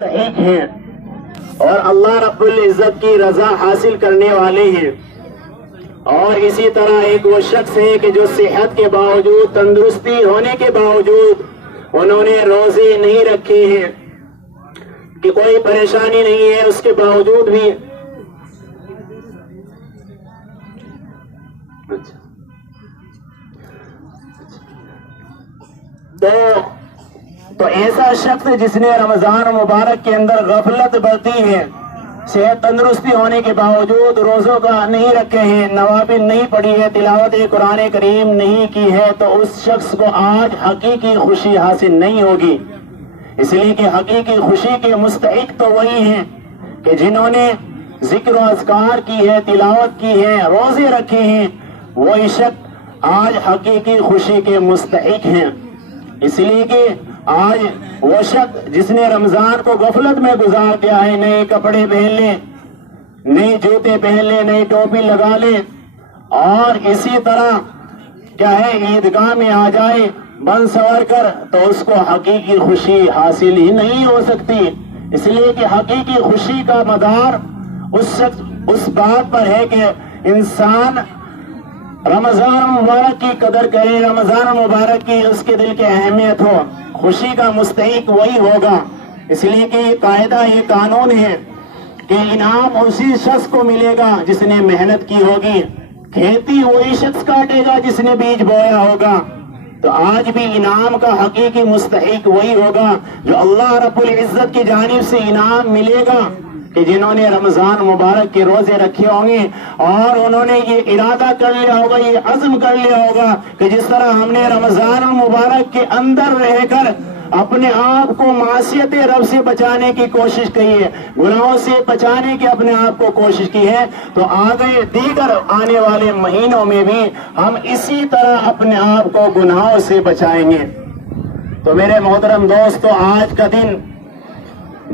مستحق ہیں اور اللہ رب العزت کی رضا حاصل کرنے والے ہیں. اور اسی طرح ایک وہ شخص ہے کہ جو صحت کے باوجود، تندرستی ہونے کے باوجود انہوں نے روزے نہیں رکھے ہیں، کہ کوئی پریشانی نہیں ہے اس کے باوجود بھی. تو ایسا شخص جس نے رمضان مبارک کے اندر غفلت برتی ہے، صحت تندرستی ہونے کے باوجود روزوں کا نہیں رکھے ہیں، نوافل نہیں پڑھی ہے، تلاوت قرآن کریم نہیں کی ہے، تو اس شخص کو آج حقیقی خوشی حاصل نہیں ہوگی. اس لیے کہ حقیقی خوشی کے مستحق تو وہی ہیں کہ جنہوں نے ذکر و اذکار کی ہے، تلاوت کی ہے، روزے رکھے ہیں. وہی شخص آج حقیقی خوشی کے مستحق ہیں. اس لیے کہ آج وہ شخص جس نے رمضان کو غفلت میں گزار دیا ہے، نئے کپڑے پہن لے، نئے جوتے پہن لے، نئی ٹوپی لگا لے، اور اسی طرح کیا ہے عیدگاہ میں آ جائے بن سور کر، تو اس کو حقیقی خوشی حاصل ہی نہیں ہو سکتی. اس لیے کہ حقیقی خوشی کا مدار اس بات پر ہے کہ انسان رمضان مبارک کی قدر کرے، رمضان مبارک کی اس کے دل کی اہمیت ہو. خوشی کا مستحق وہی ہوگا. اس لیے کہ یہ قاعدہ، یہ قانون ہے کہ انعام اسی شخص کو ملے گا جس نے محنت کی ہوگی، کھیتی وہی شخص کاٹے گا جس نے بیج بویا ہوگا. تو آج بھی انعام کا حقیقی مستحق وہی ہوگا جو اللہ رب العزت کی جانب سے انعام ملے گا، کہ جنہوں نے رمضان مبارک کے روزے رکھے ہوں گے اور انہوں نے یہ ارادہ کر لیا ہوگا، یہ عزم کر لیا ہوگا کہ جس طرح ہم نے رمضان مبارک کے اندر رہ کر اپنے آپ کو معصیت رب سے بچانے کی کوشش کی ہے، گناہوں سے بچانے کی اپنے آپ کو کوشش کی ہے، تو آگے دیگر آنے والے مہینوں میں بھی ہم اسی طرح اپنے آپ کو گناہوں سے بچائیں گے. تو میرے محترم دوستو، آج کا دن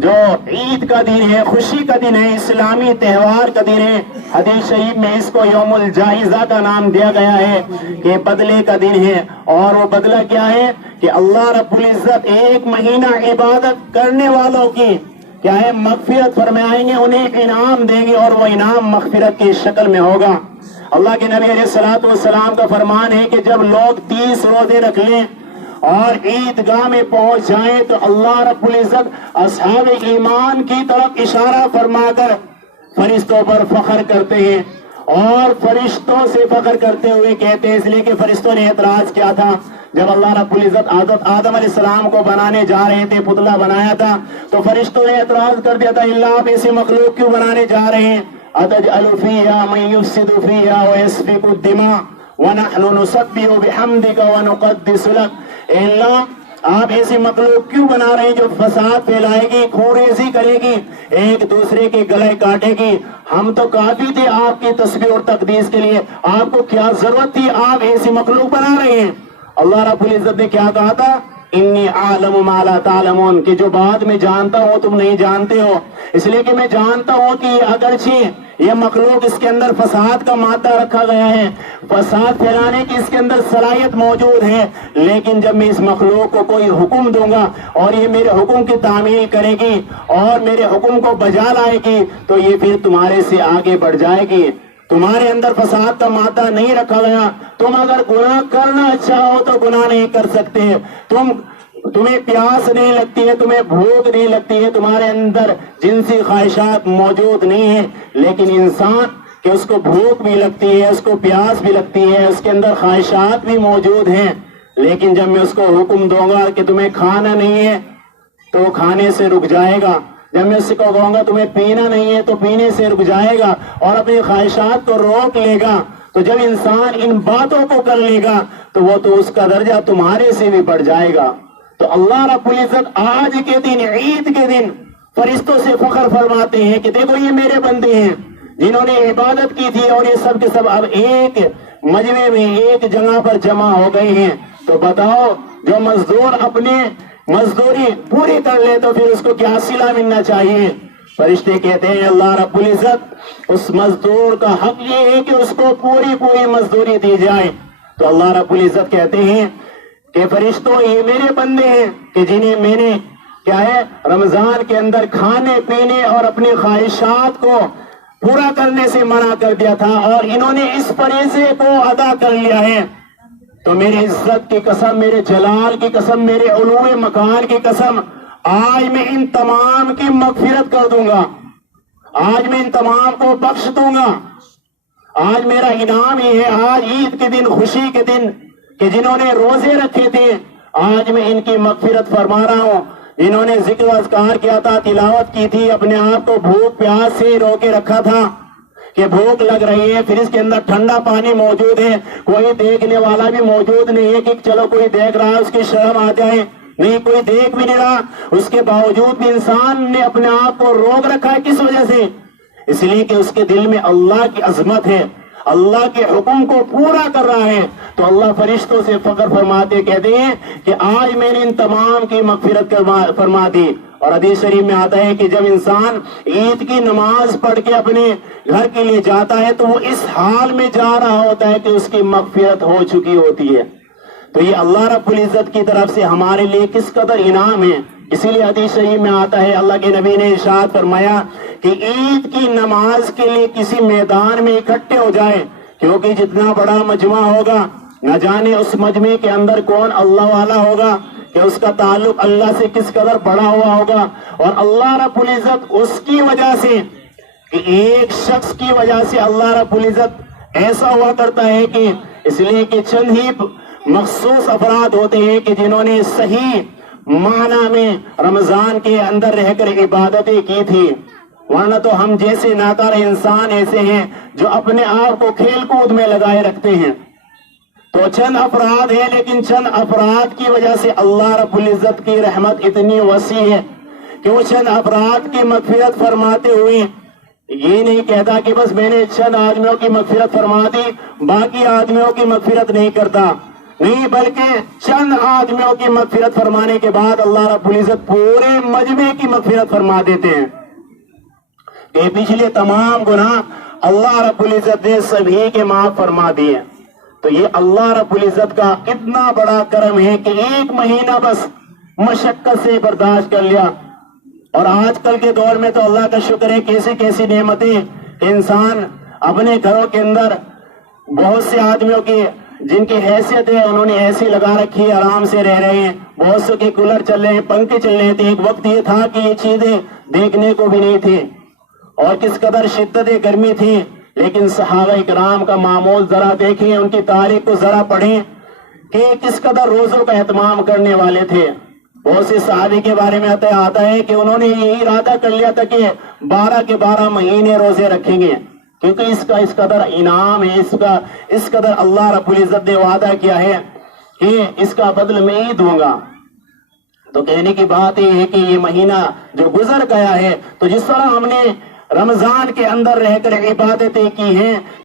جو عید کا دن ہے، خوشی کا دن ہے، اسلامی تہوار کا دن ہے. حدیث شریف میں اس کو یوم الجائزہ کا نام دیا گیا ہے کہ بدلے کا دن ہے. اور وہ بدلہ کیا ہے کہ اللہ رب العزت ایک مہینہ عبادت کرنے والوں کی کیا ہے مغفرت فرمائیں گے، انہیں انعام دیں گے، اور وہ انعام مغفرت کی شکل میں ہوگا. اللہ کے نبی علیہ الصلوۃ والسلام کا فرمان ہے کہ جب لوگ 30 روزے رکھ لیں اور عیدگاہ میں پہنچ جائیں تو اللہ رب العزت اصحاب ایمان کی طرف اشارہ فرما کر فرشتوں پر فخر کرتے ہیں، اور فرشتوں سے فخر کرتے ہوئے کہتے ہیں، اس لیے کہ فرشتوں نے اعتراض کیا تھا جب اللہ رب العزت آدم علیہ السلام کو بنانے جا رہے تھے، پتلا بنایا تھا، تو فرشتوں نے اعتراض کر دیا تھا، اللہ آپ ایسے مخلوق کیوں بنانے جا رہے ہیں؟ أَتَجْعَلُ فِيهَا مَن يُفْسِدُ فِيهَا وَيَسْفِكُ الدِّمَاءَ وَنَحْنُ نُسَبِّحُ بِحَمْدِكَ وَنُقَدِّسُ لَكَ. اے اللہ آپ ایسی مخلوق کیوں بنا رہے ہیں جو فساد پھیلائے گی، خون ریزی کرے گی، ایک دوسرے کے گلے کاٹے گی؟ ہم تو کافی تھے آپ کی تسبیح اور تقدیس کے لیے، آپ کو کیا ضرورت تھی، آپ ایسی مخلوق بنا رہے ہیں؟ اللہ رب العزت نے کیا کہا تھا؟ انی اعلم ما لا تعلمون، کہ جو بات میں جانتا ہوں تم نہیں جانتے ہو. اس لیے کہ میں جانتا ہوں کہ اگرچہ یہ مخلوق اس کے اندر فساد کا مادہ رکھا گیا ہے، فساد پھیلانے کی اس کے اندر صلاحیت موجود ہے، لیکن جب میں اس مخلوق کو کوئی حکم دوں گا اور یہ میرے حکم کی تعمیل کرے گی اور میرے حکم کو بجا لائے گی تو یہ پھر تمہارے سے آگے بڑھ جائے گی. تمہارے اندر فساد کا مادہ نہیں رکھا گیا. تم اگر گناہ کرنا چاہو تو گناہ نہیں کر سکتے. تمہیں پیاس نہیں لگتی ہے، تمہیں بھوک نہیں لگتی ہے، تمہارے اندر جنسی خواہشات موجود نہیں ہیں، لیکن انسان کہ اس کو بھوک بھی لگتی ہے، اس کو پیاس بھی لگتی ہے، اس کے اندر خواہشات بھی موجود ہیں. لیکن جب میں اس کو حکم دوں گا کہ تمہیں کھانا نہیں ہے تو وہ کھانے سے رک جائے گا. جب میں اس کو کہوں گا تمہیں پینا نہیں ہے تو پینے سے رک جائے گا اور اپنی خواہشات کو روک لے گا. تو جب انسان ان باتوں کو کر لے گا تو وہ تو اس کا درجہ تمہارے سے بھی بڑھ جائے گا. تو اللہ رب العزت آج کے دن، عید کے دن، فرشتوں سے فخر فرماتے ہیں کہ دیکھو یہ میرے بندے ہیں جنہوں نے عبادت کی تھی، اور یہ سب کے سب اب ایک مجمع میں ایک جگہ پر جمع ہو گئے ہیں. تو بتاؤ جو مزدور اپنے مزدوری پوری کر لے تو پھر اس کو کیا صلہ ملنا چاہیے؟ فرشتے کہتے ہیں اللہ رب العزت اس مزدور کا حق یہ ہے کہ اس کو پوری مزدوری دی جائے. تو اللہ رب العزت کہتے ہیں کہ فرشتوں یہ میرے بندے ہیں کہ جنہیں میں نے کیا ہے، رمضان کے اندر کھانے پینے اور اپنی خواہشات کو پورا کرنے سے منع کر دیا تھا، اور انہوں نے اس فریضے کو ادا کر لیا ہے۔ تو میری عزت کی قسم، میرے جلال کی قسم، میرے علو مکان کی قسم، آج میں ان تمام کی مغفرت کر دوں گا، آج میں ان تمام کو بخش دوں گا۔ آج میرا انعام ہی ہے، آج عید کے دن، خوشی کے دن کہ جنہوں نے روزے رکھے تھے، آج میں ان کی مغفرت فرما رہا ہوں۔ جنہوں نے ذکر و اذکار کیا تھا، تلاوت کی تھی، اپنے آپ کو بھوک پیاس سے رو کے رکھا تھا کہ بھوک لگ رہی ہے، پھر اس کے اندر ٹھنڈا پانی موجود ہے، کوئی دیکھنے والا بھی موجود نہیں ہے کہ چلو کوئی دیکھ رہا ہے اس کی شرم آ جائے، نہیں کوئی دیکھ بھی نہیں رہا، اس کے باوجود بھی انسان نے اپنے آپ کو روک رکھا ہے۔ کس وجہ سے؟ اس لیے کہ اس کے دل میں اللہ کی عظمت ہے، اللہ کے حکم کو پورا کر رہا ہے۔ تو اللہ فرشتوں سے فخر فرماتے کہتے ہیں کہ آج میں نے ان تمام کی مغفرت فرما دی۔ اور حدیث شریف میں آتا ہے کہ جب انسان عید کی نماز پڑھ کے اپنے گھر کے لیے جاتا ہے تو وہ اس حال میں جا رہا ہوتا ہے کہ اس کی مغفرت ہو چکی ہوتی ہے۔ تو یہ اللہ رب العزت کی طرف سے ہمارے لیے کس قدر انعام ہے۔ اسی لیے حدیث شریف میں آتا ہے، اللہ کے نبی نے ارشاد فرمایا کہ عید کی نماز کے لیے کسی میدان میں اکٹھے ہو جائے، کیونکہ جتنا بڑا مجمع ہوگا، نہ جانے اس مجمع کے اندر کون اللہ والا ہوگا، کہ اس کا تعلق اللہ سے کس قدر بڑا ہوا ہوگا۔ اور اللہ رب العزت اس کی وجہ سے کہ ایک شخص کی وجہ سے اللہ رب العزت ایسا ہوا کرتا ہے کہ اس لیے کہ چند ہی مخصوص افراد ہوتے ہیں کہ جنہوں نے صحیح معنی میں رمضان کے اندر رہ کر عبادتیں کی تھی، ورنہ تو ہم جیسے ناکار انسان ایسے ہیں جو اپنے آپ کو کھیل کود میں لگائے رکھتے ہیں۔ تو چند افراد ہیں، لیکن چند افراد کی وجہ سے اللہ رب العزت کی رحمت اتنی وسیع ہے کہ وہ چند افراد کی مغفرت فرماتے ہوئے یہ نہیں کہتا کہ بس میں نے چند آدمیوں کی مغفرت فرما دی، باقی آدمیوں کی مغفرت نہیں کرتا، نہیں، بلکہ چند آدمیوں کی مغفرت فرمانے کے بعد اللہ رب العزت پورے مجمع کی مغفرت فرما دیتے ہیں کہ پچھلے تمام گناہ اللہ رب العزت نے سبھی کے معاف فرما دیے۔ تو یہ اللہ رب العزت کا اتنا بڑا کرم ہے کہ ایک مہینہ بس مشقت سے برداشت کر لیا۔ اور آج کل کے دور میں تو اللہ کا شکر ہے، کیسی کیسی نعمتیں انسان اپنے گھروں کے اندر بہت سے آدمیوں کی جن کی حیثیت ہے انہوں نے ایسی لگا رکھی ہے، آرام سے رہ رہے ہیں، بہت سے کے کولر چل رہے ہیں، پنکھے چل رہے تھے۔ ایک وقت یہ تھا کہ یہ چیزیں دیکھنے کو بھی نہیں تھی اور کس قدر شدت گرمی تھی، لیکن صحابہ کرام کا معمول ذرا دیکھیں، ان کی تاریخ کو ذرا پڑھیں کہ کس قدر روزوں کا اہتمام کرنے والے تھے۔ بہت سے صحابی کے بارے میں آتا ہے کہ انہوں نے یہ ارادہ کر لیا تھا کہ 12 کے 12 مہینے روزے رکھیں گے، کیونکہ اس کا اس قدر انعام ہے، اس قدر اللہ رب العزت نے وعدہ کیا ہے کہ اس کا بدل میں ہی دوں گا۔ تو کہنے کی بات یہ ہے کہ یہ مہینہ جو گزر گیا ہے، تو جس طرح ہم نے رمضان کے اندر رہ کر عبادتیں کی ہیں،